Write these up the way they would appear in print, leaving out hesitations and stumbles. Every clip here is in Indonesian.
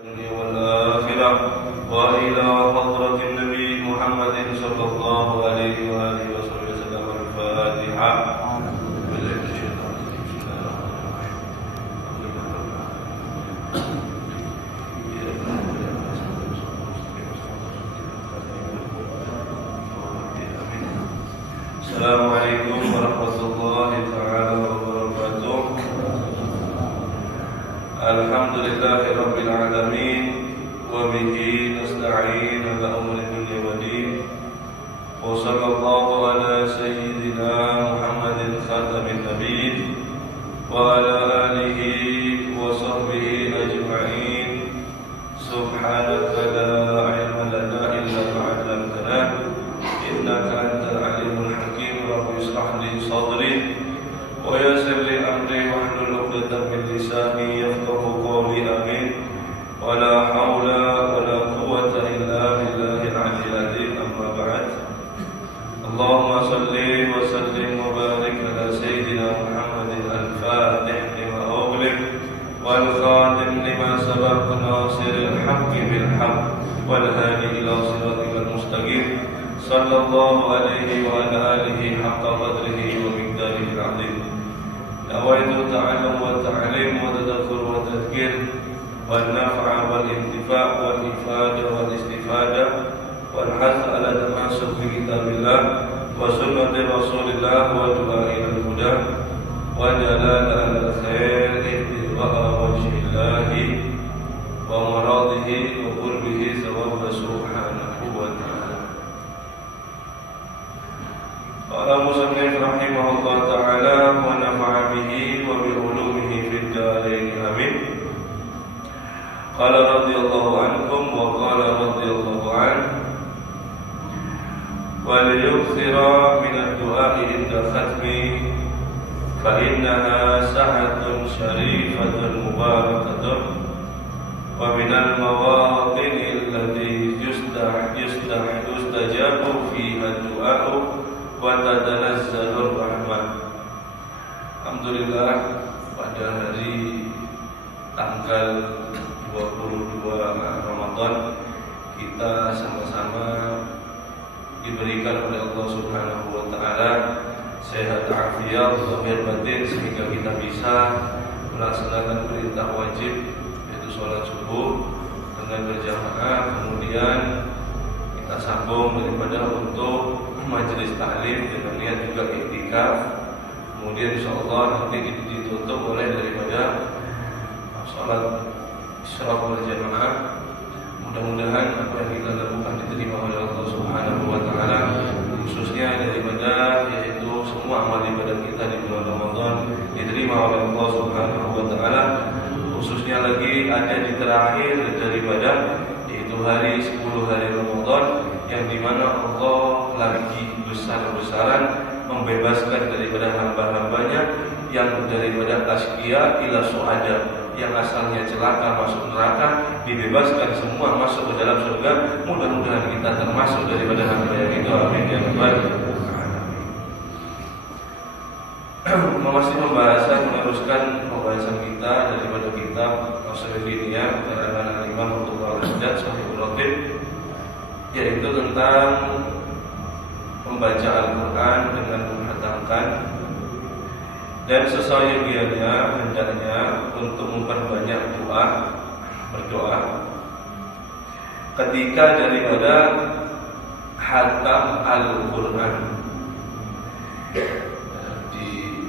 والآخرة وإلى حضرة النبي محمد صلى الله عليه وآله وسلم الفاتحة. Assalamualaikum warahmatullahi taala wabarakatuh. Alhamdulillahi rabbil alamin wa bihi nasta'in ala umuri dunya waddin. Wa sallallahu ala sayyidina Muhammadin khatamin nabiyyin wa ala alihi wa sahbihi ajma'in. Subhanaka la ilma lana illa ma 'allamtana innaka antal alimul hakim. Rabbi ishrah li sadri wa yassir li amri wahlul 'uqdatam min lisani yafqahu qawli. Amin. Wa la haula wa la quwwata illa billahil 'aliyyil 'azim. Amma ba'd. Allahumma shalli wa sallim wa barik ala sayyidina Muhammadin al-fatih lima ughliq wal khatim lima sabaq nasiril haqqi bil haqq wal hadi ila siratal mustaqim. Sallallahu alaihi wa ala alihi haqqa qadrihi wa miqdarihi al-'azim. Nawaitu ta'allum wa ta'lim wa tadakkur wa tadhkir wal naf'a wal intifa' wal ifada wal istifada wal hath ala tamasuk bi kitabillah wa sunnati rasulillah wa du'a ila al-huda wa jalala al-khair wa wajhillahi wa maradihi wa qurbihi thawab subhanahu wa ta'ala. Qala musannif rahimahullah ta'ala wa nafa'a bihi wa bi ulumihi fid dharain. Amin. Qala radhiyallahu ankum wa qala radhiyallahu an wa liyukthira min ad-du'a'i inda khatmi fa innaha sa'atun syarifatun mubarakatun wa min al-mawadin allati yustajabu fiha ad-du'a'u wa tatanazzalur rahmah. Alhamdulillah, pada hari tanggal 22 Ramadan kita sama-sama diberikan oleh Allah Subhanahu wa taala sehat afiat lahir batin sehingga kita bisa melaksanakan perintah wajib yaitu sholat subuh dengan berjamaah, kemudian kita sambung daripada untuk majelis taklim dengan niat juga iktikaf. Kemudian insyaallah nanti ditutup oleh daripada salat isyraq berjamaah. Mudah-mudahan apa yang kita lakukan diterima oleh Allah Subhanahu wa taala, khususnya daripada yaitu semua amal ibadah kita di bulan Ramadan diterima oleh Allah Subhanahu wa taala. Khususnya lagi ada di terakhir daripada yaitu hari 10 hari Ramadan yang dimana Allah lagi besar-besaran membebaskan daripada hamba-hambanya yang daripada asqiya ila su'ada, yang asalnya celaka masuk neraka dibebaskan semua masuk ke dalam surga. Mudah-mudahan kita termasuk daripada hamba yang itu. Amin ya rabbal alamin. Masih meneruskan pembahasan kita daripada kitab As-Sahihiyah karangan Imam Abdullah Al-Haddad Sahihul Ratib, yaitu tentang membaca Al-Quran dengan menghatamkan, dan sesuainya hendaknya untuk memperbanyak berdoa ketika daripada khatam Al-Quran.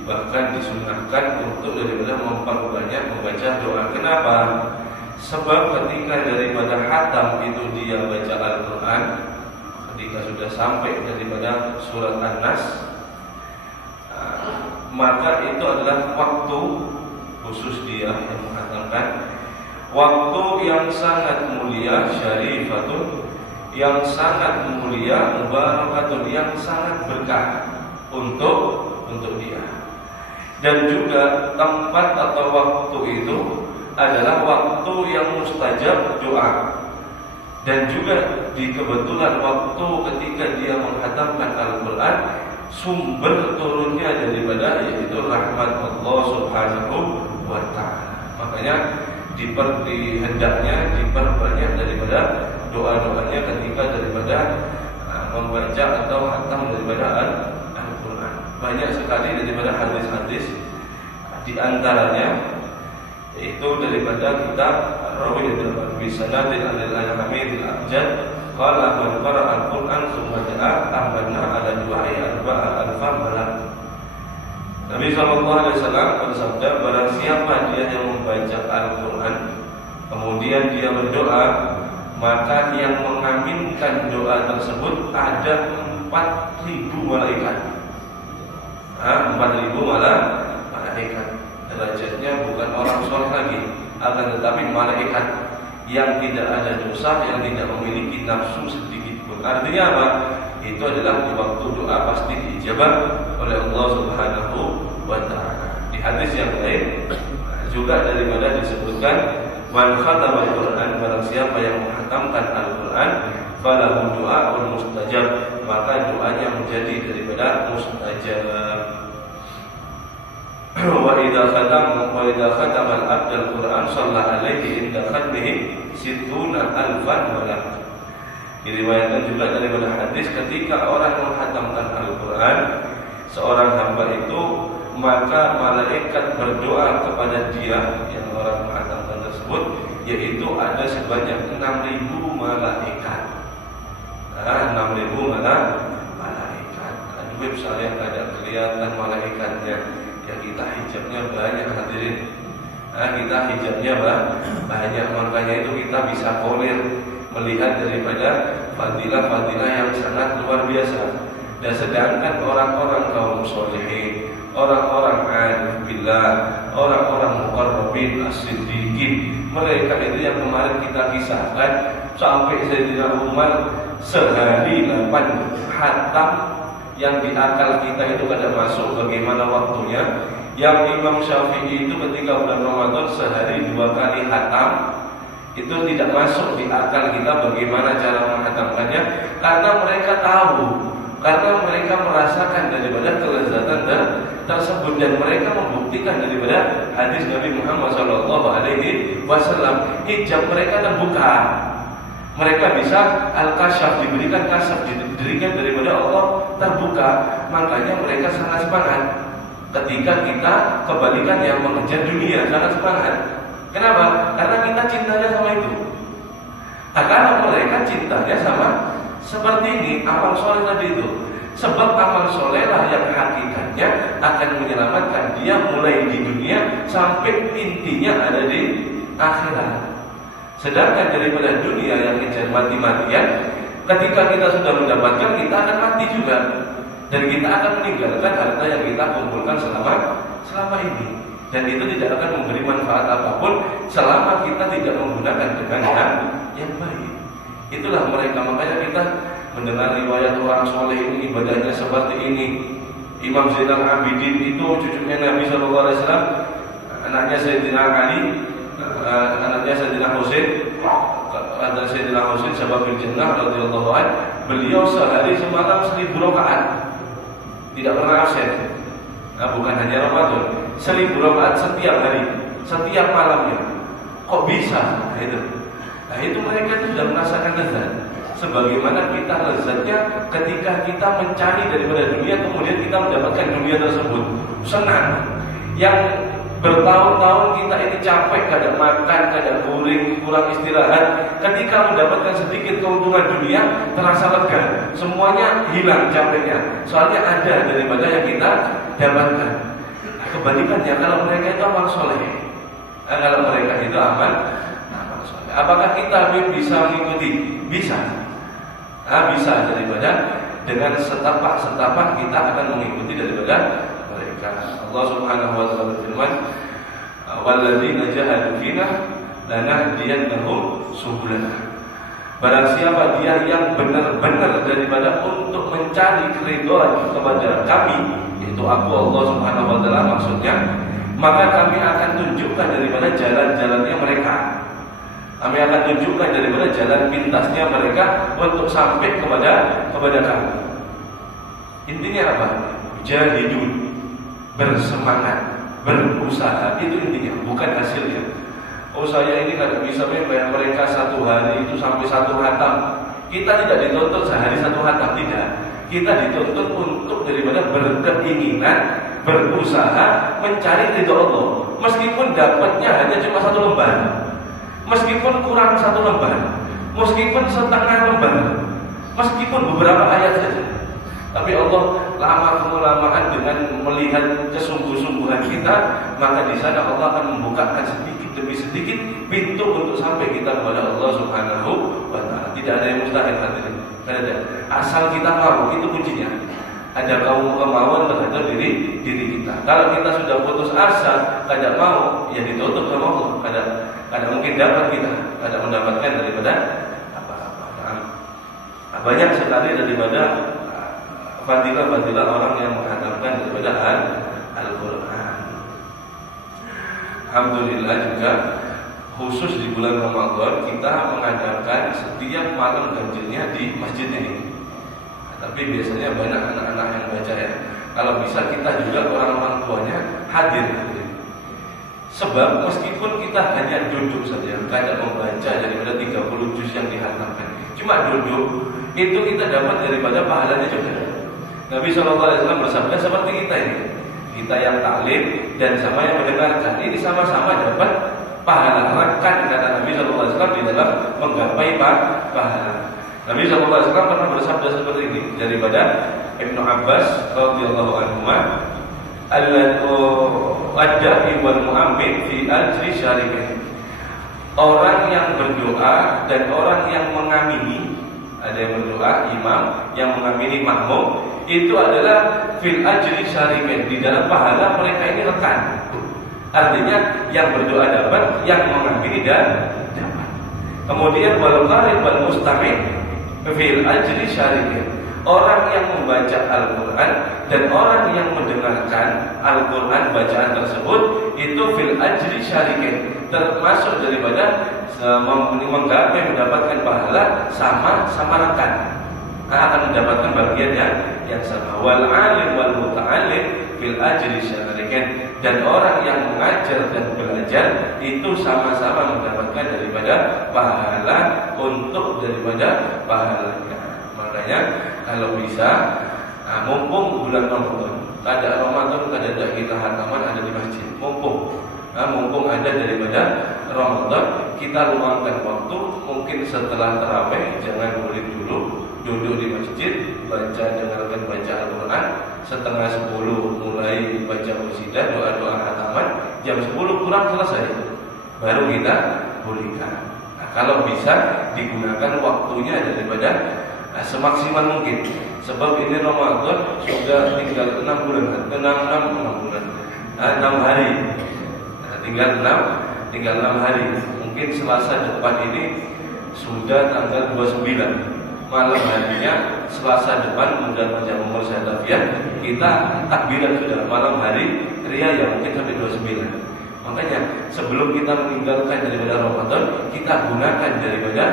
Bahkan disunahkan untuk daripada memperbanyak membaca doa. Kenapa? Sebab ketika daripada khatam itu dia baca Al-Quran, ketika sudah sampai daripada surat An-Nas, maka itu adalah waktu khusus dia yang mengatakan waktu yang sangat mulia, syarifatun, yang sangat mulia, mubarakatun, yang sangat berkah untuk dia. Dan juga tempat atau waktu itu adalah waktu yang mustajab doa. Dan juga di kebetulan waktu ketika dia menghatamkan Al-Quran, sumber turunnya daripada yaitu rahmat Allah Subhanahu wa ta'ala. Makanya hendaknya daripada doa-doanya ketika daripada membaca atau khatam daripada Al-Quran. Banyak sekali daripada hadis-hadis, di antaranya yaitu daripada kitab Rawi Ibn Sanadil Al-Hamid Al-Abjad qala man qara'a Al-Quran tsumma da'a amanna ala du'ai arba'a alfa malak. Nabi SAW bersabda, barang siapa dia yang membaca Al-Quran kemudian dia berdoa, maka yang mengaminkan doa tersebut ada 4.000 malaikat. 4.000 malaikat. Derajatnya bukan orang soleh lagi, akan tetapi malaikat yang tidak ada dosa, yang tidak memiliki nafsu sedikit pun. Artinya apa? Itu adalah di waktu doa pasti diijabah oleh Allah Subhanahu wa ta'ala. Di hadis yang lain juga daripada disebutkan, man khatama al-Quran, barang siapa yang menghatamkan Al-Quran, falahu du'aun mustajab, maka doanya menjadi daripada mustajab. Wa idza khatama al-abd al-Quran shalla alaihi inda khatmihi sittuna alfan malak. Diriwayatkan juga daripada hadis, ketika orang menghatamkan Al-Quran seorang hamba itu, maka malaikat berdoa kepada dia yang orang menghatamkan tersebut, yaitu ada sebanyak 6.000 malaikat. 6.000 malaikat. Aduh, saya tidak kelihatan malaikatnya. Ya kita hijabnya banyak hadirin. Kita hijabnya banyak, makanya itu kita bisa kolir melihat daripada fadilah-fadilah yang sangat luar biasa. Dan sedangkan orang-orang kaum solehin, orang-orang arif billah, orang-orang muqarrabin as-siddiqin, mereka itu yang kemarin kita kisahkan sampai Sayyidina Umar sehari 8 khatam yang di akal kita itu kada masuk bagaimana waktunya. Yang Imam Syafi'i itu ketika bulan Ramadan sehari 2 kali khatam, itu tidak masuk di akal kita bagaimana cara menghatamkannya, karena mereka tahu, karena mereka merasakan daripada kelezatan tersebut, dan mereka membuktikan daripada hadis Nabi Muhammad SAW, hijab mereka terbuka. Mereka bisa al-kasyaf, diberikan kasyaf, diberikan daripada Allah terbuka. Makanya mereka sangat semangat. Ketika kita kebalikan yang mengejar dunia, sangat semangat. Kenapa? Karena kita cintanya sama itu. Karena mereka cintanya sama seperti ini, amal soleh tadi itu. Sebab amal soleh lah yang hakikatnya akan menyelamatkan dia mulai di dunia sampai intinya ada di akhirat. Sedangkan daripada dunia yang kejar mati-matian, ketika kita sudah mendapatkan, kita akan mati juga, dan kita akan meninggalkan harta yang kita kumpulkan selama ini, dan itu tidak akan memberi manfaat apapun selama kita tidak menggunakan dengan yang baik. Itulah mereka. Makanya kita mendengar riwayat orang soleh ini ibadahnya seperti ini. Imam Zainal Abidin itu cucunya Nabi SAW, anaknya Sayyidina Ali, anaknya Sayyidina Husain, ada Sayyidina Husain sahabat Jannah radhiyallahu anhu. Beliau sehari semalam 1000 rakaat, tidak pernah absen. Bukan hanya Ramadan, 1000 rakaat setiap hari, setiap malamnya. Kok bisa? Nah itu mereka itu sudah merasakan lezat. Sebagaimana kita lezatnya ketika kita mencari daripada dunia, kemudian kita mendapatkan dunia tersebut, senang. Yang bertahun-tahun kita ini capek, kadang makan, kadang kurang istirahat. Ketika mendapatkan sedikit keuntungan dunia, terasa lega, semuanya hilang capeknya. Soalnya ada daripada yang kita dapatkan. Nah, kebalikannya kalau mereka itu amal soleh. Kalau mereka itu amal soleh. Apakah kita bisa mengikuti? Bisa. Bisa daripada dengan setapak kita akan mengikuti daripada mereka. Allah Subhanahu wa taala berfirman, "Walladzina jahadu fina lanahdiyannahum subulana." Barang siapa dia yang benar-benar daripada untuk mencari keridhaan kepada kami, yaitu aku Allah Subhanahu wa taala maksudnya, maka kami akan tunjukkan daripada jalan-jalannya mereka. Kami akan tunjukkan daripada jalan pintasnya mereka untuk sampai kepada kami. Intinya apa? Jahidun, bersemangat, berusaha, itu intinya, bukan hasilnya. Oh saya ini tidak bisa membayar mereka satu hari itu sampai satu khatam. Kita tidak dituntut sehari satu khatam, tidak. Kita dituntut untuk daripada berkeinginan, berusaha mencari ridho Allah. Meskipun dapatnya hanya cuma satu lembar, meskipun kurang satu lembar, meskipun setengah lembar, meskipun beberapa ayat saja. Tapi Allah lama-kelamaan dengan melihat kesungguh-sungguhan kita, maka di sana Allah akan membukakan sedikit demi sedikit pintu untuk sampai kita kepada Allah Subhanahu wa Ta'ala. Tidak ada yang mustahil, hadirin. Ada. Asal kita mau, itu kuncinya. Ada kemauan terhadap diri kita. Kalau kita sudah putus asa, tidak mau, ya ditutup sama Allah. Kada mungkin dapat kita, kada mendapatkan daripada apa-apa. Banyak sekali daripada fadilah-fadilah orang yang menghadapkan daripada Al-Quran. Alhamdulillah juga khusus di bulan Ramadan kita mengadakan setiap malam ganjilnya di masjid ini. Tapi biasanya banyak anak-anak yang baca ya. Kalau bisa kita juga orang-orang tuanya hadir. Sebab meskipun kita hanya duduk saja, tidak membaca daripada 30 juz yang dihantarkan, cuma duduk, itu kita dapat daripada pahalanya juga. Nabi SAW bersabda seperti kita ini, kita yang taklim dan sama yang mendengarkan, ini sama-sama dapat pahala. Rekan kata Nabi SAW di dalam menggapai pahala. Nabi SAW pernah bersabda seperti ini daripada Ibnu Abbas radhiyallahu anhu, al-adda'i wal mu'ammin fi ajri syarikin. Orang yang berdoa dan orang yang mengamini, ada yang berdoa imam, yang mengamini makmum, itu adalah fil ajri syarikin, di dalam pahala mereka ini rekan. Artinya yang berdoa dapat, yang mengamini dan dapat. Kemudian wal qarib wal mustami' fil ajri syarikin. Orang yang membaca Al-Quran dan orang yang mendengarkan Al-Quran bacaan tersebut itu fil ajri syarikin, termasuk daripada menggapai mendapatkan pahala sama rekan, akan mendapatkan bagian yang sama. Wal alim wal muta'allim fil ajri syarikin, dan orang yang mengajar dan belajar itu sama-sama mendapatkan daripada pahala untuk daripada pahalanya. Makanya kalau bisa, mumpung bulan Ramadan, kada Ramadan kada kita hataman ada di masjid. Mumpung ada daripada Ramadan, kita luangkan waktu. Mungkin setelah tarawih jangan guling dulu, duduk di masjid, dengarkan baca Al-Quran. Setengah 10 mulai baca qasidah, doa-doa hataman. Jam 10 kurang selesai, baru kita pulihkan. Kalau bisa digunakan waktunya daripada semaksimal mungkin. Sebab ini Ramadan sudah tinggal 6 bulan, 6 hari. Tinggal 6 hari. Mungkin Selasa depan ini sudah tanggal 29. Malam harinya Selasa depan, mudah-mudahan umur saya tafiat, kita takbiran sudah malam hari ria ya mungkin sampai 29. Makanya sebelum kita meninggalkan daripada Ramadan, kita gunakan daripada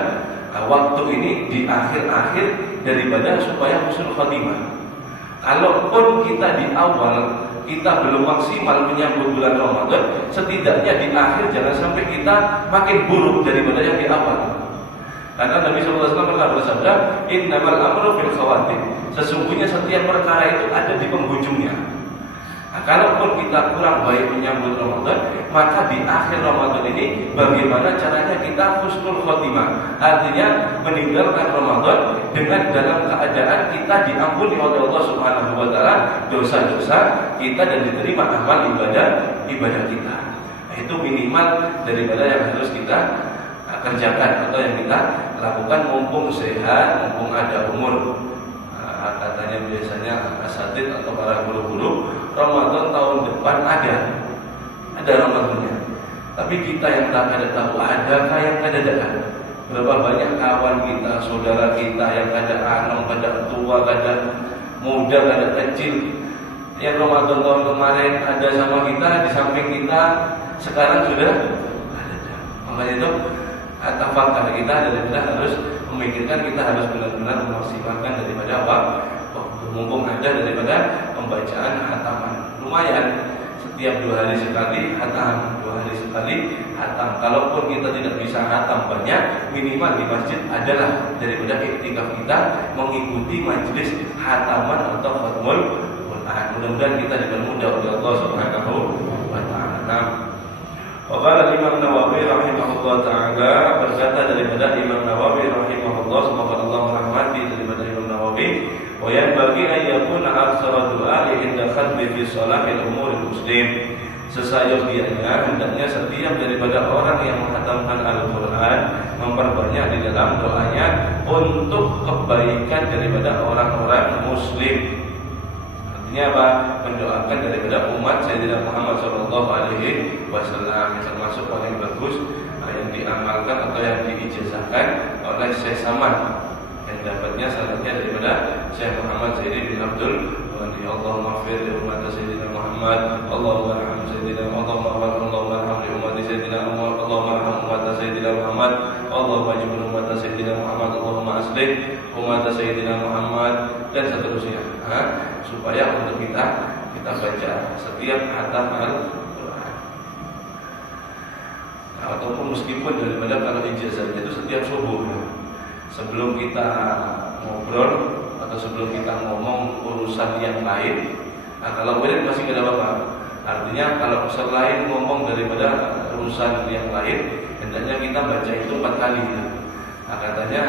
waktu ini di akhir-akhir daripada supaya husnul khotimah. Kalaupun kita di awal kita belum maksimal menyambut bulan Ramadan, setidaknya di akhir jangan sampai kita makin buruk daripada yang di awal. Karena Nabi SAW pernah bersabda, innamal amru fil khawatim. Sesungguhnya setiap perkara itu ada di penghujungnya. Kalaupun kita kurang baik menyambut Ramadan, maka di akhir Ramadan ini bagaimana caranya kita husnul khotimah. Artinya meninggalkan Ramadan dengan dalam keadaan kita diampuni oleh Allah Subhanahu wa Ta'ala dosa-dosa kita dan diterima amal ibadah kita. Itu minimal daripada yang harus kita kerjakan atau yang kita lakukan mumpung sehat, mumpung ada umur. Katanya biasanya asatid atau para guru-guru, Ramadan tahun depan ada Ramadannya. Tapi kita yang tak ada tahu adakah yang ada. Berapa banyak kawan kita, saudara kita yang kada anom, kada tua, kada muda, kada kecil, yang Ramadan tahun kemarin ada sama kita, di samping kita sekarang sudah ada. Makanya itu tafakkur kita daripada harus memikirkan, kita harus benar-benar memaksimalkan daripada waktu mumpung ada daripada pembacaan hataman. Lumayan setiap 2 hari sekali hatam, 2 hari santri sekali hatam. Kalaupun kita tidak bisa hatam banyak, minimal di masjid adalah daripada iktikaf kita mengikuti majelis hataman atau khatmul Quran. Mudah-mudahan kita dipermudah oleh Allah Subhanahu wa taala. Waqala Imam Nawawi rahimahullah taala, berkata daripada Imam Nawawi rahimahullah, semoga Allah merahmati daripada Imam Nawawi, wa yanbaghi an yakuna aktsara du'a inda khatmi fi salahil umur muslim. Sesayogianya hendaknya setiap daripada orang yang menghatamkan Al-Quran memperbanyak di dalam doanya untuk kebaikan daripada orang-orang muslim. Artinya apa? Mendoakan daripada umat Sayyidina Muhammad sallallahu alaihi wasallam, termasuk paling bagus yang diamalkan atau yang diijazahkan oleh Syekh Saman, yang dapatnya sanadnya daripada Syekh Muhammad Zaidi bin Abdul Wali. Allahumma ighfir li ummati Sayyidina Muhammad, Allahumma arham Sayyidina, Allahumma arham li ummati Sayyidina Muhammad, Allahumma arham ummati Sayyidina Muhammad, Allahumma jibul ummati Sayyidina Muhammad, Allahumma aslih ummati Sayyidina Muhammad, dan seterusnya. Supaya untuk kita baca setiap hatam Al-Quran. Ataupun meskipun daripada kalau ijazahnya itu setiap subuh, sebelum kita ngobrol atau sebelum kita ngomong urusan yang lain. Kalau wirid masih tidak apa-apa. Artinya kalau selain ngomong daripada urusan yang lain, hendaknya kita baca itu 4 kali. Katanya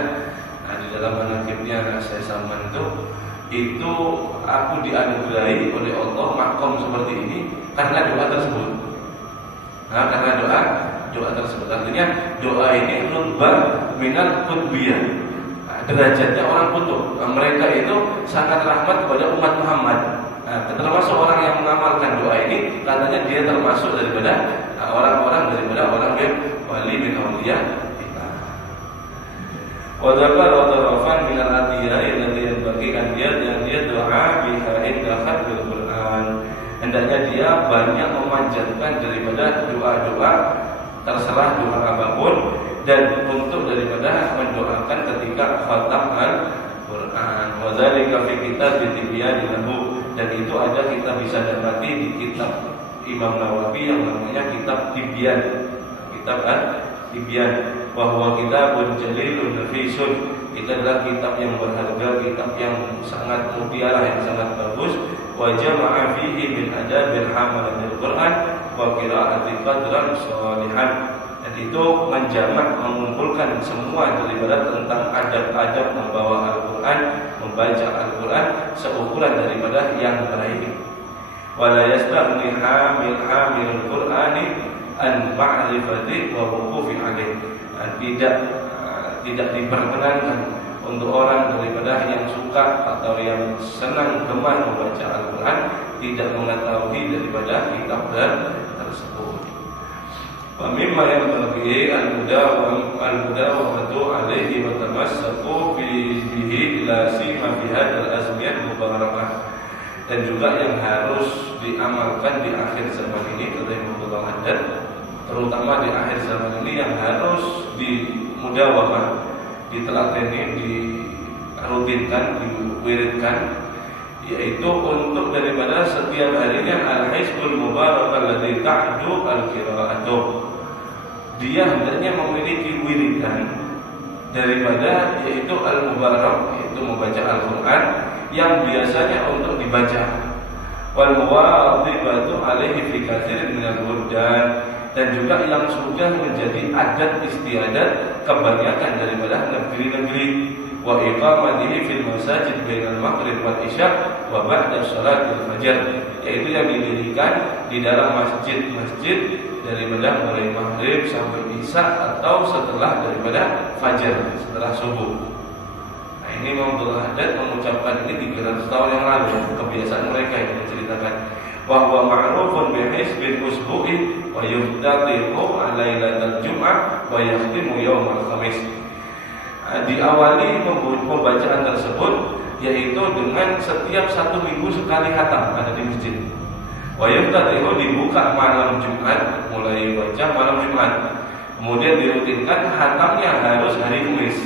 di dalam manaqibnya saya Salman itu aku dianugerahi oleh Allah makom seperti ini karena doa tersebut. Karena doa tersebut. Artinya doa ini rutbah minal qutbiyah. Derajatnya orang kutub. Mereka itu sangat rahmat kepada umat Muhammad. Termasuk orang yang mengamalkan doa ini, katanya dia termasuk daripada orang-orang daripada orang yang wali bin auliya. Wa dzakara tarafan min al-adiyah allati yanbaghi an dia doa biha inda khatmil Quran. Hendaknya dia banyak memanjatkan daripada doa-doa, terserah doa apapun, dan untuk daripada mendoakan ketika khatam Al-Quran. Wa dzalika fi kitab Tibyan lahu, dan itu ada kita bisa dapati di kitab Imam Nawawi yang namanya kitab Tibyan. Kitab Tibyan, bahwa kitabun jalilun nafisun, itu adalah kitab yang berharga, kitab yang sangat mutiara, yang sangat bagus. Wa jama'a fihi min adabil hamalatil Quran wa qira'ati qadran shalihan, dan itu menjamak, mengumpulkan semua daripada tentang adab-adab membawa Al-Quran, membaca Al-Quran seukuran daripada yang baik. Wa la yastaghni hamilul Qur'ani an ma'rifati wa wuqufi alaih. Tidak diperkenankan untuk orang daripada yang suka atau yang senang gemar membaca Al-Quran tidak mengetahui daripada kitab tersebut. Wa mimma yanbaghi al-mudawamatu alaihi wa tamassaku bihi la sima fi hadzal azmiyah mubarakah. Dan juga yang harus diamalkan di akhir zaman ini, kata Imam Haddad, terutama di akhir zaman ini yang harus dimudawamah, diteladani, dirutinkan, diwiridkan, yaitu untuk daripada setiap harinya al-hizbul mubarak alladzi ta'du al-qira'atuh. Dia hendaknya memiliki wiridan daripada yaitu al-mubarak, yaitu membaca Al-Quran yang biasanya untuk dibaca. Wal muwadhibatu alaihi fi katsirin minal buldan, dan juga yang sudah menjadi adat istiadat kebanyakan daripada negeri-negeri. Wa iqamatihi fil masajid bainal maghrib wal isya wa ba'da shalatil fajr, yaitu yang didirikan di dalam masjid-masjid daripada mulai maghrib sampai isya atau setelah daripada fajar, setelah subuh. Nah, ini Imam Haddad mengucapkan ini 300 tahun yang lalu, kebiasaan mereka yang menceritakan bahwa ma'rufun bi hisbil usbu'i wa yuftatihu lailatal jum'ah wa yakhtimu yaumal khamis. Diawali pembacaan tersebut yaitu dengan setiap 1 minggu sekali khatam ada di masjid. Wa yuftatihu dibuka malam Jumat, mulai baca malam Jumat. Kemudian dirutinkan khatamnya harus hari Kamis.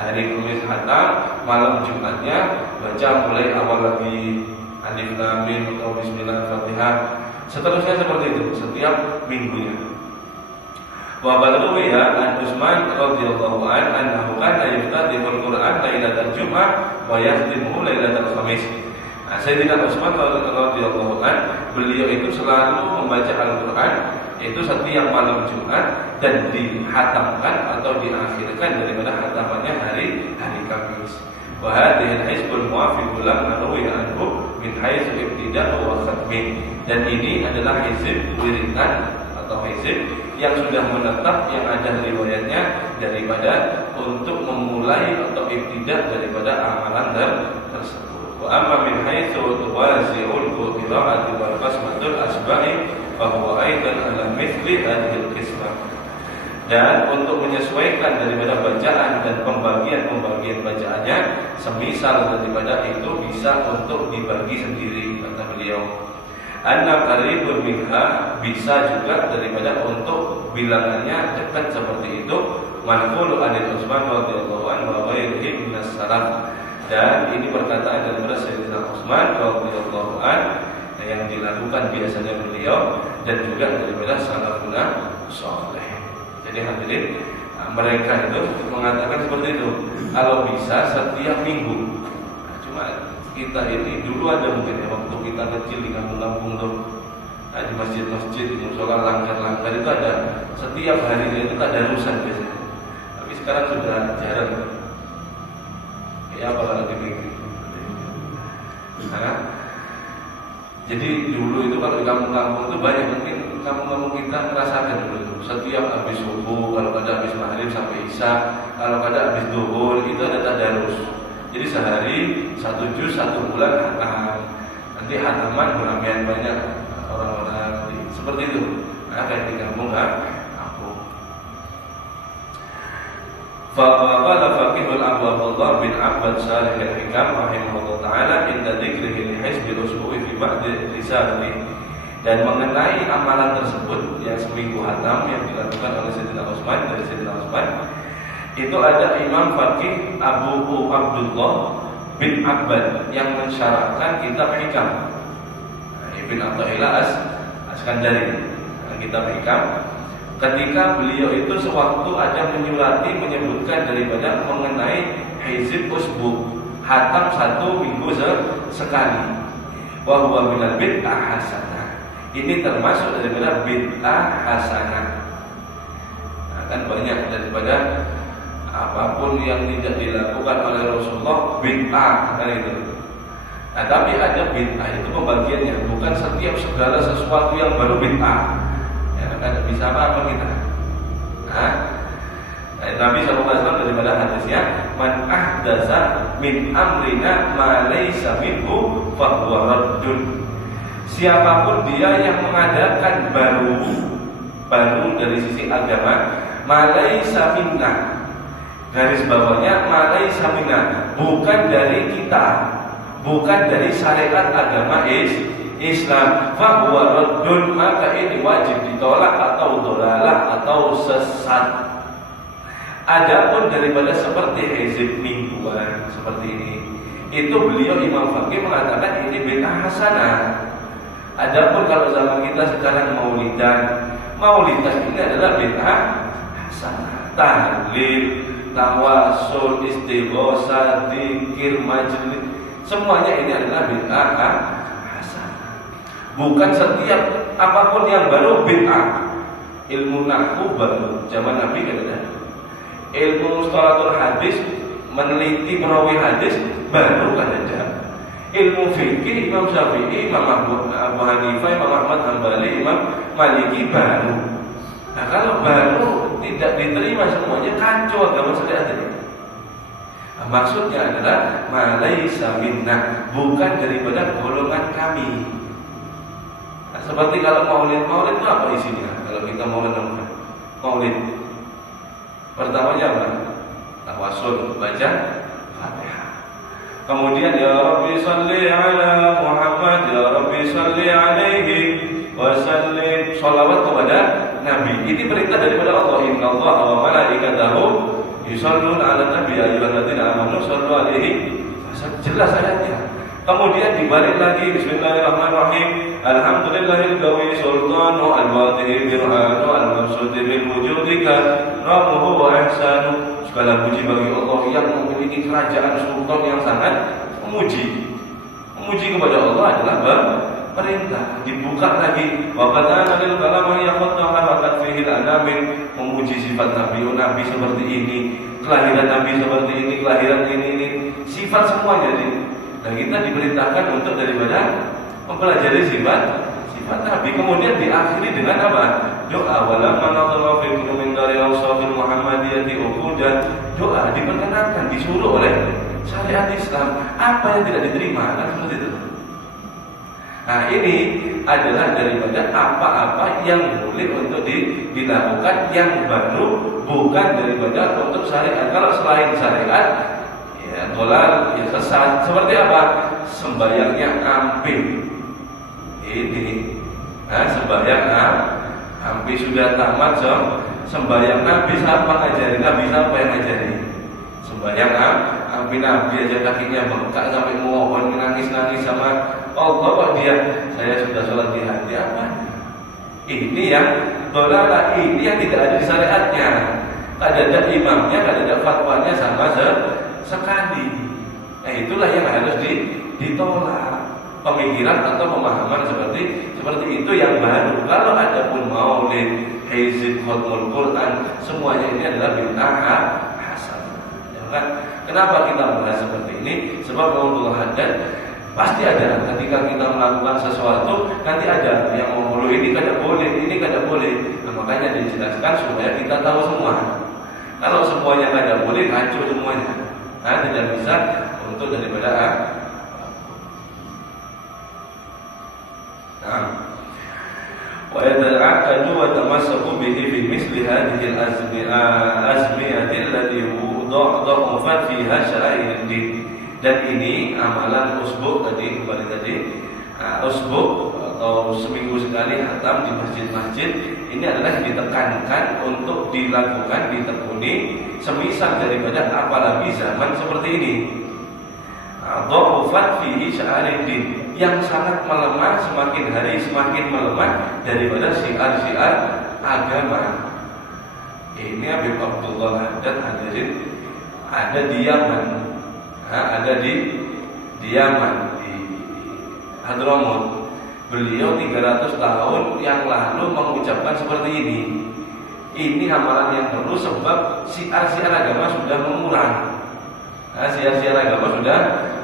Hari Kamis khatam, malam Jumatnya baca mulai awal lagi Alif Lam Mim atau Bismillah Al-Fatihah. Seterusnya seperti itu setiap minggunya. Wa barruya an Utsman radhiyallahu anhu kana yaftatihul Qur'an lailatul Jum'ah wa yakhtimuhu lailatul Khamis. Sayyidina Utsman radhiyallahu anhu beliau itu selalu membaca Al-Qur'an itu setiap malam Jumat dan dihatamkan atau diakhirkan daripada hatamannya hari Kamis. Wa hadhihi al-hizbul muwafiq lam narwi anhu min haitsu ibtida' wa khatmin. Dan ini adalah hizib wiridan atau hizib yang sudah menetap, yang ada riwayatnya daripada untuk memulai atau ibtidah daripada amalan tersebut. Wa amma min haitsu tuwasi'ul qira'ati wal basmatul asba'i fa huwa aidan ala mithli hadhihi al-qismah. Dan untuk menyesuaikan daripada bacaan dan pembagian bacaannya, semisal daripada itu bisa untuk dibagi sendiri, kata beliau. Anna qaribun minha, bisa juga daripada untuk bilangannya dekat seperti itu. Manqulu anil Utsman radhiyallahu anhu wa ghairihi minas salaf. Dan ini perkataan daripada Sayyidina Utsman radhiyallahu anhu yang dilakukan biasanya beliau dan juga daripada salafun saleh. Jadi hadirin, mereka itu mengatakan seperti itu. Kalau bisa setiap minggu. Cuma kita ini dulu ada mungkin ya, waktu kita kecil di kampung-kampung tuh, di masjid-masjid, di musola langgar-langgar itu ada setiap hari itu ada tadarrusan biasanya. Tapi sekarang sudah jarang. Ya apalagi minggu. Nah, jadi dulu itu kalau di kampung-kampung itu banyak, mungkin kampung-kampung kita merasakan dulu itu. Setiap habis subuh, kalau ada habis maghrib sampai isya, kalau ada habis zuhur itu ada tadarus. Jadi sehari 1 juz 1 bulan hatam. Nanti hataman beramian banyak orang-orang seperti itu. Nah, kayak di kampung kampung. Faqala faqihul Abdullah bin Abbad Salih al-Hikam rahimahullah taala inda dzikrihi li hizbil usbu'i fi ba'd risalati. Dan mengenai amalan tersebut yang seminggu hatam yang dilakukan oleh Sayyidina Utsman, dari Sayyidina Utsman, itu ada Imam Faqih Abu Abdullah bin Abbad yang mensyaratkan kitab Hikam. Ibn Athaillah As-Skandari, kitab Hikam. Ketika beliau itu sewaktu ada menyurati menyebutkan daripada mengenai hizib usbu, hatam 1 minggu sekali. Wa huwa minal bid'ah hasanah. Ini termasuk daripada bid'ah hasanah. Nah, kan banyak daripada apapun yang tidak dilakukan oleh Rasulullah bid'ah, kan itu. Nah, tapi ada bid'ah itu pembagiannya, bukan setiap segala sesuatu yang baru bid'ah. Ya, kan bisa apa kita? Nah, Nabi SAW daripada hadisnya, man ahdatsa min amrina ma laysa minhu fa huwa raddun. Siapapun dia yang mengadakan baru dari sisi agama, ma laysa minna, garis bawahnya ma laysa minna, bukan dari kita, bukan dari syariat agama Islam, fa huwa raddun, maka ini wajib ditolak atau dolalah atau sesat. Adapun daripada seperti hizib mingguan seperti ini, itu beliau Imam Faqih mengatakan ini bid'ah hasanah. Adapun kalau zaman kita sekarang maulidan ini adalah bid'ah hasanah. Tahlil, tawassul, istighosah, dzikir, majlis, semuanya ini adalah bid'ah hasanah. Bukan setiap apapun yang baru bid'ah. Ilmu nahwu baru zaman Nabi kan ada. Ilmu mustalahul hadis, meneliti perawi hadis baru kan ada. Ilmu fikih Imam Syafi'i, Imam Abu Hanifah, Imam Ahmad Hambali, Imam Maliki baru. Nah, kalau baru tidak diterima semuanya, kacau agama syariat ini. Nah, maksudnya adalah malaisa minna, bukan daripada golongan kami. Nah, seperti kalau maulid itu apa isinya? Kalau kita maulid pertamanya apa? Tawasul, baca Fatihah. Kemudian ya Rabbi salli ala Muhammad, ya Rabbi salli alaihi wa sallim, sholawat kepada Nabi. Ini perintah daripada Allah. Innallaha wa malaikatahu yusholluna ala nabi ya ayyuhalladzina amanu shollu alaihi. Jelas ayatnya. Kemudian dibalik lagi bismillahirrahmanirrahim, Alhamdulillahil qawi sultanu al-wadihi birhanu al-mabsudi bil wujudika ramuhu wa ihsanu. Segala puji bagi Allah yang memiliki kerajaan sultan yang sangat memuji. Memuji kepada Allah adalah perintah. Dibuka lagi wa qadana lil kalama yakhuddaha wa qad fihi al-anamin. Memuji sifat Nabi, Nabi seperti ini, kelahiran Nabi seperti ini, kelahiran ini, sifat semuanya. Dan kita diperintahkan untuk daripada mempelajari sifat Nabi. Kemudian diakhiri dengan apa? Doa walamma nadhara fi min dari awsafil muhammadiyati uqudan. Doa diperkenankan, disuruh oleh syariat Islam. Apa yang tidak diterima kan seperti itu. Nah, ini adalah daripada apa-apa yang boleh untuk dilakukan yang baru, bukan daripada untuk syariat. Kalau selain syariat, ya dolal, ya sesat. Seperti apa? Sembahyangnya ampe. Ini, sembahyang ampe sudah tamat, sembahyang Nabi siapa ngajarin? Nabi siapa yang ngajarin? Sembahyang ampe Nabi aja kakinya bengkak sampai mohon nangis-nangis sama Allah, kok dia saya sudah sholat di hati apa? Ini yang dolala, ini yang tidak ada di syariatnya. Tidak ada imamnya, tidak ada fatwanya sama sekali. Nah, itulah yang harus ditolak. Pemikiran atau pemahaman seperti itu yang baru. Kalau ada pun maulid, hizib, khutmul Quran, semuanya ini adalah bid'ah hasanah. Ya kan? Kenapa kita membahas seperti ini? Sebab Allah hadat. Pasti ada ketika kita melakukan sesuatu, nanti ada yang mau ini kada boleh, ini kada boleh. Nah, makanya dijelaskan supaya kita tahu semua. Kalau semuanya kada boleh, kacau semuanya. Nah, tidak bisa untuk daripada wa yata'akkadu wa tamassaku bihi fi misli hadhihi al-azmiyati allati dha'afat fiha syara'il din. Dan ini amalan usbuk tadi, usbuk atau seminggu sekali khatam di masjid-masjid, ini adalah ditekankan untuk dilakukan, ditekuni, semisal daripada apalagi zaman seperti ini. Dha'afat fihi syara'il din, yang sangat melemah, semakin hari semakin melemah daripada syiar-syiar agama. Ini Habib Abdullah Haddad hadirin ada di Yaman. Ada di Yaman, di Hadramut. Beliau 300 tahun yang lalu mengucapkan seperti ini. Ini amalan yang perlu sebab syiar-syiar agama sudah mengurang. Syiar-syiar agama sudah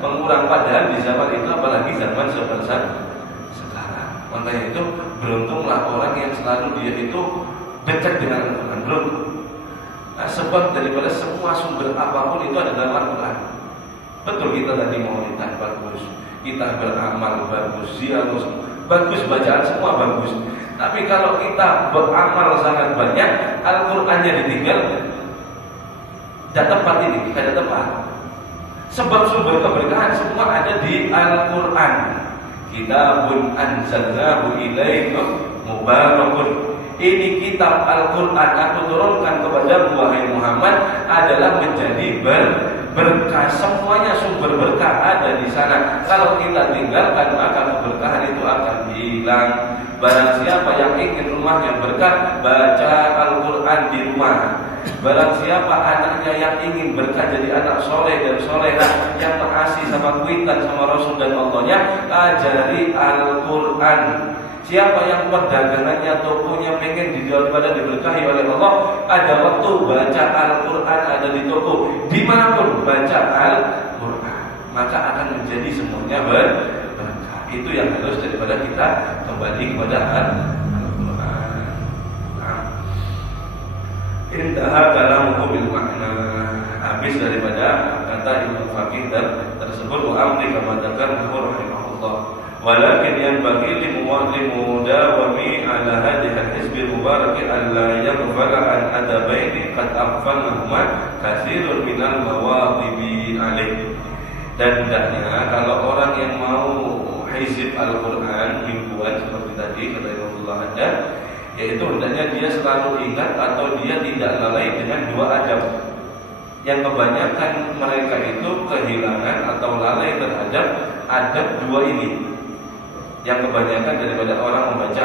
mengurang, padahal di zaman itu apalagi zaman seperti sekarang. Makanya itu beruntunglah orang yang selalu dia itu dekat dengan Al-Quran. Beruntung. Sebab daripada semua sumber apapun itu adalah Al-Quran. Betul, kita tadi mau lihat bagus, kita beramal bagus, ziarah bagus, bacaan semua bagus. Tapi kalau kita beramal sangat banyak, Al-Qur'annya ditinggal, tidak tepat ini, tidak tepat. Sebab sumber keberkahan semua ada di Al-Qur'an. Kitabun anzalnahu ilaikum mubarakun. Ini kitab Al-Quran aku turunkan kepada wahai Muhammad adalah menjadi berkah. Semuanya sumber berkah ada di sana. Kalau kita tinggalkan maka keberkahan itu akan hilang. Barang siapa yang ingin rumahnya berkah, baca Al-Quran di rumah. Barang siapa anaknya yang ingin berkah jadi anak soleh dan solehah yang mengasihi sama kuitan sama Rasul dan Allahnya, ajari Al-Quran. Siapa yang perdagangannya, tokonya pengen dijual pada diberkahi oleh Allah, ada waktu baca Al-Quran, ada di toko, dimanapun baca Al-Quran, maka akan menjadi semuanya berkah. Itu yang harus daripada kita kembali kepada Al-Quran. Intaha kalamuhu bil makna. Habis daripada kata Imam Faqih tersebut, wa amri kama dzakarahu rahimahullah. Walakin yang bagi limudawami ala hadhihi al-hizb mubarak alla yaghfala an adabaini qad aghfalnahuma katsirun minal mawadibi alaih. Dan hendaknya kalau orang yang mau hizib Al-Quran mingguan seperti tadi kata Rasulullah ada, yaitu hendaknya dia selalu ingat atau dia tidak lalai dengan dua adab. Yang kebanyakan mereka itu kehilangan atau lalai terhadap adab dua ini. yang kebanyakan daripada orang membaca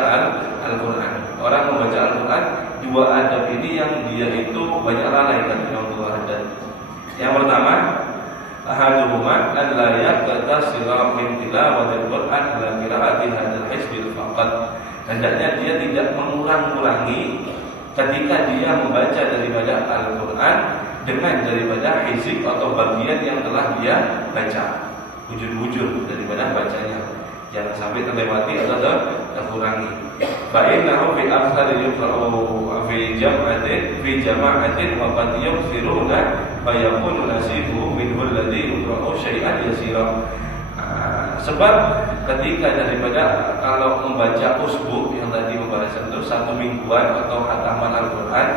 Al-Quran. Orang membaca Al-Quran, dua adab ini yang dia itu banyak lalai kan dua adab. Yang pertama, ahaduhuma an la yaqtasira min tilawatil Quran ila qiraati hadzal hizbil faqat. Hendaknya dia tidak mengulang-ulangi ketika dia membaca daripada Al-Quran dengan daripada hizib atau bagian yang telah dia baca, wujud-wujud daripada bacanya, jangan sampai terlewati atau terkurangi. Fa'innahu fi aktsari yuqra'u fi jama'atin wa qad yuksiruna fa yakunu nasibuhu minhu alladhi yuqra'u syai'an yasira. Sebab ketika daripada kalau membaca usbu yang tadi membahas itu 1 mingguan atau khataman Al-Quran,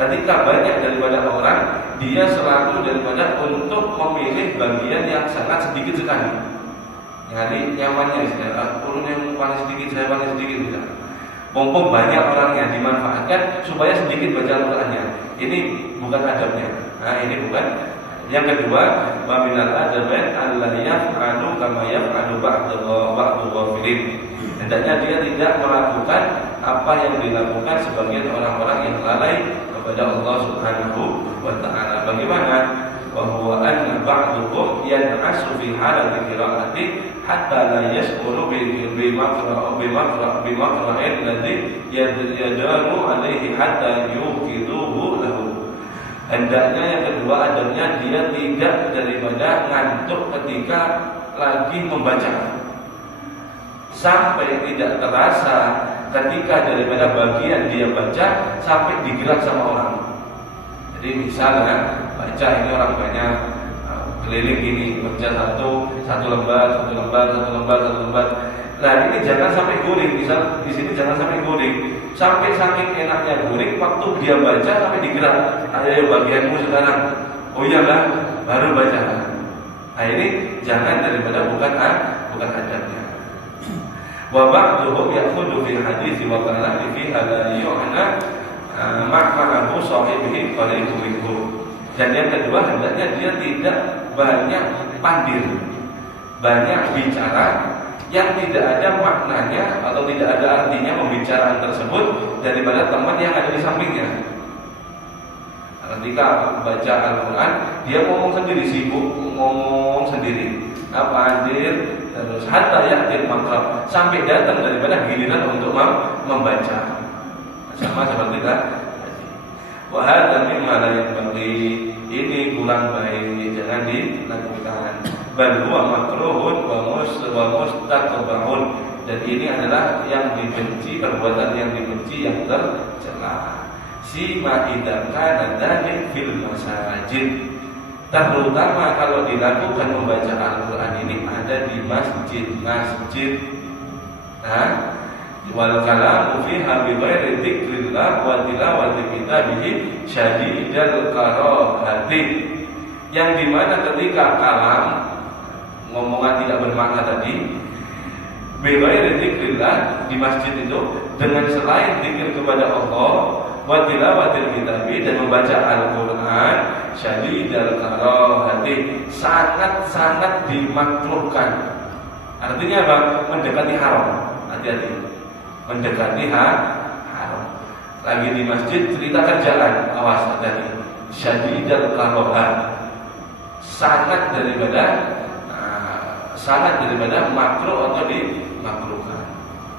ketika banyak daripada orang, dia selalu daripada untuk memilih bagian yang sangat sedikit sekali, nyari nyamannya turun yang paling sedikit, saya paling sedikit bisa. Pompong banyak orangnya, dimanfaatkan supaya sedikit baca Al-Qurannya. Ini bukan adabnya. Nah, ini bukan. Yang kedua, wa minal adabi alla yaf'alu kama yaf'alu ba'du ghafilin. Hendaknya dia tidak melakukan apa yang dilakukan sebagian orang-orang yang lalai kepada Allah Subhanahu wa taala. Bagaimana? Wa huwa anna ba'duhum yan'asu fi halati qira'ati hatta la yashkuru bi maqra'in alladhi yadaru alaihi hatta yuqiduhu lahu. Hendaknya yang kedua adanya dia tidak daripada ngantuk ketika lagi membaca, sampai tidak terasa ketika daripada bagian dia baca sampai digerak sama orang. Jadi misalnya baca ini orang banyak keliling gini, baca satu lembar. Nah ini jangan sampai guring, misal di sini jangan sampai guring, sampai saking enaknya guring, waktu dia baca sampai digerak. Ayo bagianmu sekarang, oh iya lah, baru baca. Nah ini jangan daripada bukan adabnya. Wa ba'duhum ya'khudhu fi hadithi wa kalami fi ala yu'na ma'ma'ahu sahibihi qalibu minhu. Dan yang kedua, hendaknya dia tidak banyak pandir, banyak bicara yang tidak ada maknanya atau tidak ada artinya pembicaraan tersebut daripada teman yang ada di sampingnya. Ketika baca Al-Quran, dia ngomong sendiri, sibuk ngomong sendiri, pandir terus hatta ya'til maqam, sampai datang daripada giliran untuk membaca. Sama seperti tadi. Wa hadza mimma la yanbaghi, ini kurang baik, jangan dilakukan. Bal huwa makruhun wa mustaqbahun, dan ini adalah yang dibenci, perbuatan yang dibenci, yang tercela. Sima idza kana dzalik fil masajid, terutama kalau dilakukan membaca Al-Quran ini ada di masjid. Wal kalamu fiha bi ghairi dzikrillah wa tilawati kitabihi syadidal karahati, yang dimana ketika kalam ngomongan tidak bermakna tadi, bi ghairi dzikrillah di masjid itu dengan selain zikir kepada Allah, wa tilawatil kitabi dan membaca Al-Quran, syadidal karahati, sangat dimakruhkan. Artinya apa? Mendekati haram. Hati-hati, mendekati haram. Lagi di masjid cerita kerjaan, awas hati-hati. Syadidal karahah, sangat daripada makruh atau dimakruhkan.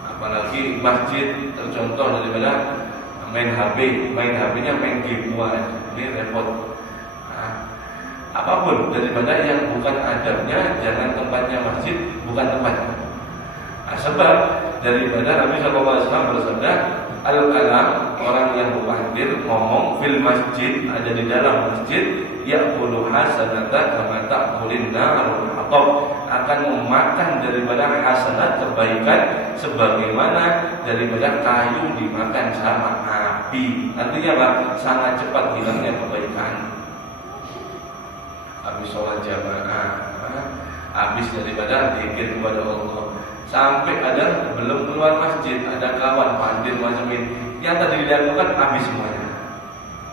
Apalagi masjid tercontoh daripada main HP-nya main game, ini repot. Apapun daripada yang bukan adabnya, jangan tempatnya masjid, bukan tempatnya. Sebab daripada Nabi SAW bersabda, al-kalam, orang yang memanggil ngomong fil masjid, ada di dalam masjid, ya'kulu hasanata kama ta'kulin narul hatab, akan memakan daripada hasanat kebaikan sebagaimana daripada kayu dimakan sama api. Artinya apa? Sangat cepat hilangnya kebaikan. Habis sholat jamaah, habis daripada zikir kepada Allah, sampai ada belum keluar masjid, ada kawan pandir macam ini, yang tadi dilakukan habis semuanya.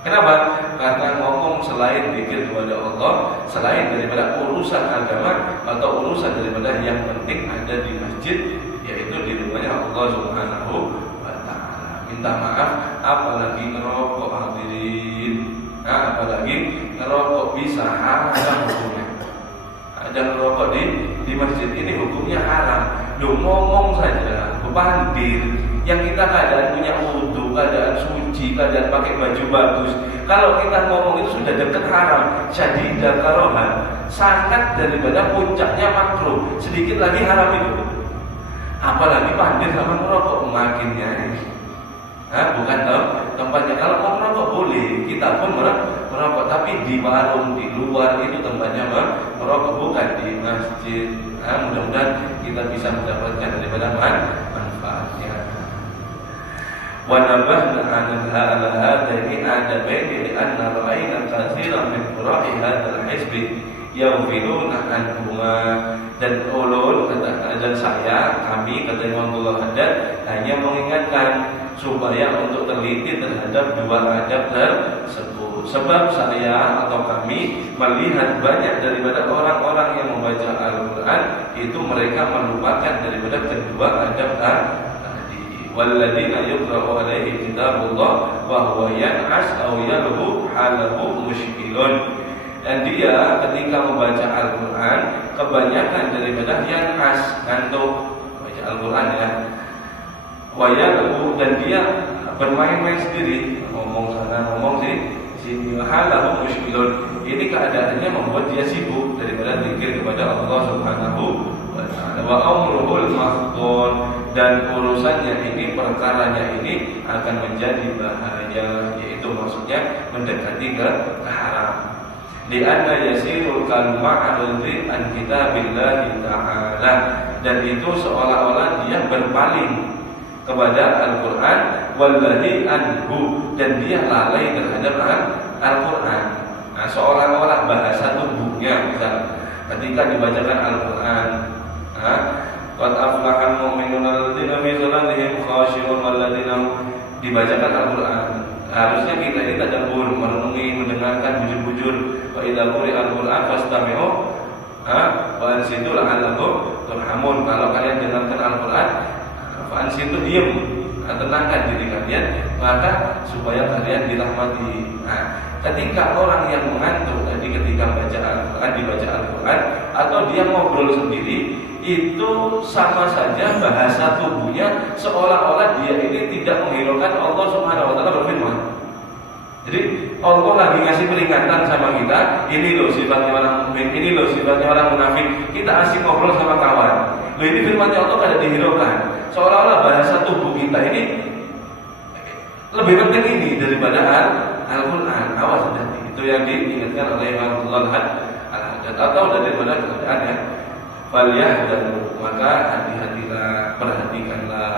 Kenapa? Karena ngomong selain zikir kepada Allah, selain daripada urusan agama atau urusan daripada yang penting ada di masjid, yaitu di rumahnya Allah Subhanahu wa Ta'ala. Minta maaf, apalagi ngerokok hadirin. Apalagi ngerokok bisa haram hukumnya. Jangan ngerokok di masjid ini hukumnya haram. Loh, ngomong saja, bebandir yang kita keadaan punya wudu, keadaan suci, keadaan pakai baju bagus. Kalau kita ngomong itu sudah dekat haram, jadi dakarohan, sangat daripada puncaknya makruh, sedikit lagi haram itu. Apalagi pandir sama merokok, makinnya. Bukan tempatnya. Kalau mau merokok boleh, kita pun merokok, tapi di warung, di luar itu tempatnya merokok, bukan di masjid. Mudah-mudahan kita bisa mendapatkan daripada manfaatnya. Wa nabahna 'ala hadaini adabaini anna ra'ayna katsiran min qura'i hadzal hizbi yaghfiluna anhuma. Dan ulul dan saya, kami kata Imam Abdullah Haddad hanya mengingatkan supaya untuk teliti terhadap dua adab tersebut. Sebab saya atau kami melihat banyak daripada orang-orang yang membaca Al-Quran itu mereka melupakan daripada kedua adab tadi. Walladzina yuqra'u 'alaihi kitabullah wa huwa yan'as aw yalhu halahu mushkilun. Dan dia ketika membaca Al-Quran kebanyakan daripada yan'as, ngantuk baca Al-Quran ya. Wayalu, dan dia bermain-main sendiri, ngomong sana ngomong sini, halahu mushkilun. Ini keadaannya membuat dia sibuk daripada zikir kepada Allah Subhanahu wa Ta'ala. Wa amruhul mafdhun, dan urusannya ini, perkaranya ini akan menjadi bahaya, yaitu maksudnya mendekati ke haram. Lianna yasirul kalma'arudhi an kitabillahi ta'ala, dan itu seolah-olah dia berpaling kepada Al-Quran, wallahi anhu, dan dia lalai terhadap Al-Quran. Seolah-olah bahasa tubuhnya, misal ketika dibacakan Al-Quran, qad aflahal mu'minuna alladzina fi salatihim khashi'un walladzina, dibacakan Al-Quran. Harusnya kita ini tadabbur, merenungi, mendengarkan bujur-bujur. Wa idza quri'al Qur'an fastami'u wa ansitu la'allakum turhamun. Kalau kalian dengarkan Al-Quran, ansitu diam, tenangkan diri kalian, maka supaya kalian dirahmati. Ketika orang yang mengantuk tadi ketika baca Al-Quran, dibaca Al-Quran, atau dia ngobrol sendiri, itu sama saja bahasa tubuhnya seolah-olah dia ini tidak menghiraukan Allah Subhanahu wa Ta'ala berfirman. Jadi Allah lagi ngasih peringatan sama kita, ini loh sifatnya orang mukmin, ini loh sifatnya orang munafik. Kita asik ngobrol sama kawan. Loh, ini firman-Nya Allah kada dihiraukan. Seolah-olah bahasa tubuh kita ini lebih penting ini daripada Al-Quran. Awas hati. Itu yang diingatkan oleh Imam Abdullah Al-Haddad. Atau daripada keadaannya, falyahdharu, maka hati-hatilah, perhatikanlah.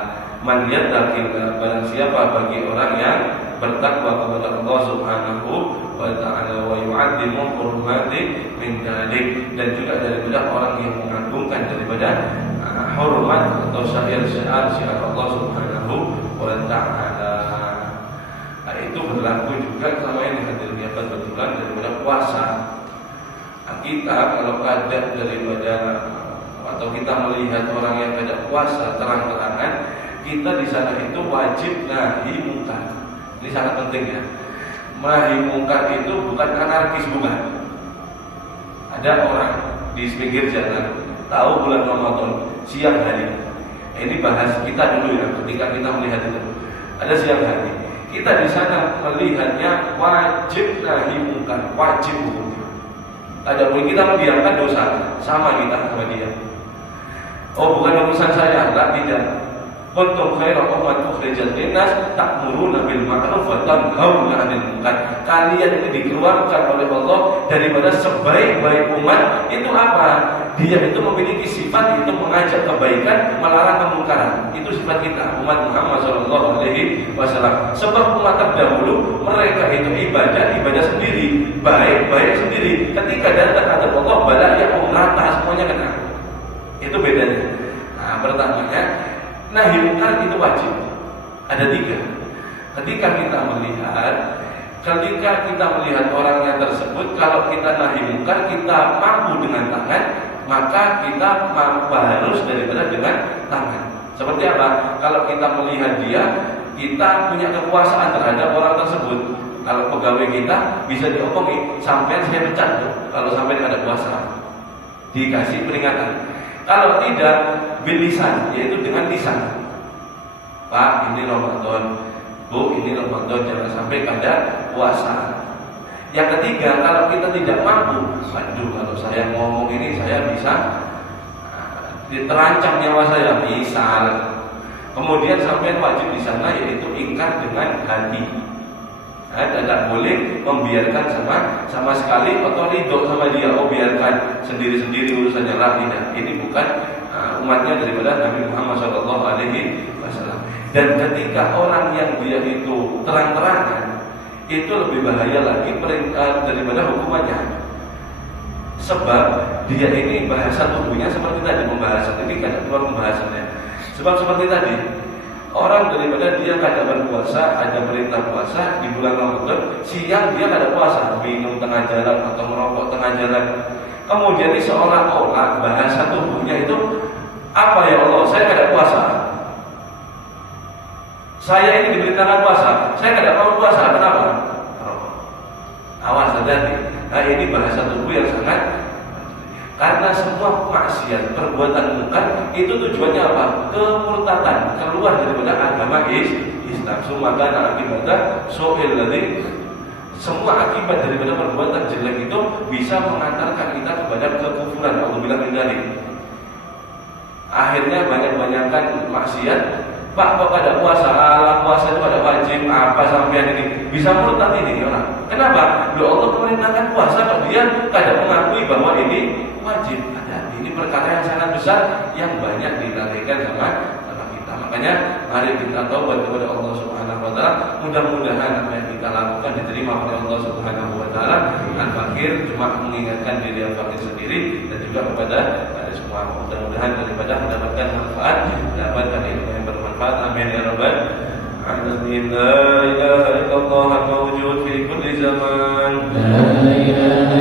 Man yattaqillah, barang siapa bagi orang yang bertakwa kepada Allah Subhanahu wa Ta'ala, wa yu'addimu hurumati min dzalik, dan juga daripada orang yang mengagungkan daripada hormat atau syiar-syiar Allah Subhanahu wa Ta'ala. Itu berlaku juga sama yang dihadiri kebetulan daripada puasa. Kita kalau ada daripada atau kita melihat orang yang tidak puasa terang-terangan, kita di sana itu wajib nahi mungkar. Ini sangat penting ya. Nahi mungkar itu bukan anarkis, bukan. Ada orang di pinggir jalan, tahu bulan Ramadan siang hari. Ini bahas kita dulu ya, ketika kita melihat itu. Ada siang hari. Kita di sana melihatnya wajib nahi mungkar, wajib hukumnya. Ada pun kita mendiamkan dosa, sama kita sama dia. Oh, bukan urusan saya, tidak. Kuntum khairu ummatin ukhrijat lin-nas ta'muruna bil ma'ruf wa tanhauna 'anil munkar. Kalian ini dikeluarkan oleh Allah daripada sebaik-baik umat. Itu apa? Dia itu memiliki sifat itu mengajak kebaikan, melarang kemungkaran. Itu sifat kita, umat Muhammad sallallahu alaihi wasallam. Sebab umat terdahulu mereka itu ibadah sendiri, baik sendiri. Ketika datang ada Allah, bala yang rata semuanya kena. Itu bedanya. Pertamanya, nahi mungkar itu wajib. Ada 3. Ketika kita melihat orangnya tersebut, kalau kita nahi mungkar, kita mampu dengan tangan, maka kita mampu harus daripada dengan tangan. Seperti apa? Kalau kita melihat dia, kita punya kekuasaan terhadap orang tersebut. Kalau pegawai kita bisa diomongi, sampai saya pecat tuh, kalau sampai ada puasa, dikasih peringatan. Kalau tidak, bilisan, yaitu dengan lisan. Pak, ini Ramadan. Bu, ini Ramadan, jangan sampai ada puasa. Yang ketiga, kalau kita tidak mampu, waduh, kalau saya ngomong ini saya bisa terancam nyawa saya, misal. Kemudian sampai wajib di sana yaitu ingkar dengan hati. Tidak boleh membiarkan sama sekali atau ridho sama dia. Oh, biarkan sendiri-sendiri urusannya lah, tidak. Ini bukan umatnya daripada Nabi Muhammad SAW. Dan ketika orang yang dia itu terang-terangan, itu lebih bahaya lagi daripada hukumannya. Sebab dia ini bahasa tubuhnya seperti tadi, pembahasan ini tidak keluar pembahasannya. Sebab seperti tadi, orang daripada dia kada berpuasa, ada perintah puasa di bulan Ramadan, siang dia kada puasa, minum tengah jalan atau merokok tengah jalan. Kemudian ini seolah-olah bahasa tubuhnya itu, apa ya Allah, saya kada puasa. Saya ini diberitakan puasa, saya kada mau puasa, kenapa? Awas hati-hati. Nah, ini bahasa tubuh yang sangat, karena semua maksiat, perbuatan mungkar itu tujuannya apa? Kemurtatan, keluar daripada agama Islam. Maka akibatnya sohil tadi, semua akibat daripada perbuatan jelek itu bisa mengantarkan kita kepada kekufuran. Alhamdulillah min dzalik. Akhirnya banyak-banyakan maksiat. Pak, kok ada puasa? Alah, puasa itu ada wajib. Apa sampean ini? Bisa murtad ini orang. Kenapa? Loh, Allah memerintahkan puasa kok dia tidak mengakui bahwa ini wajib. Ada. Ini perkara yang sangat besar yang banyak dilalaikan sama kita. Makanya mari kita taubat kepada Allah Subhanahu wa taala. Mudah-mudahan apa yang kita lakukan diterima oleh Allah Subhanahu wa taala. Al-Fakir cuma mengingatkan diri Al-Fakir sendiri dan juga kepada semua. Mudah-mudahan daripada mendapatkan manfaat, mendapatkan ilmu yang bermanfaat. Amin ya rabbal alamin. La ilaha illallah mawjud fi kulli zaman. La ilaha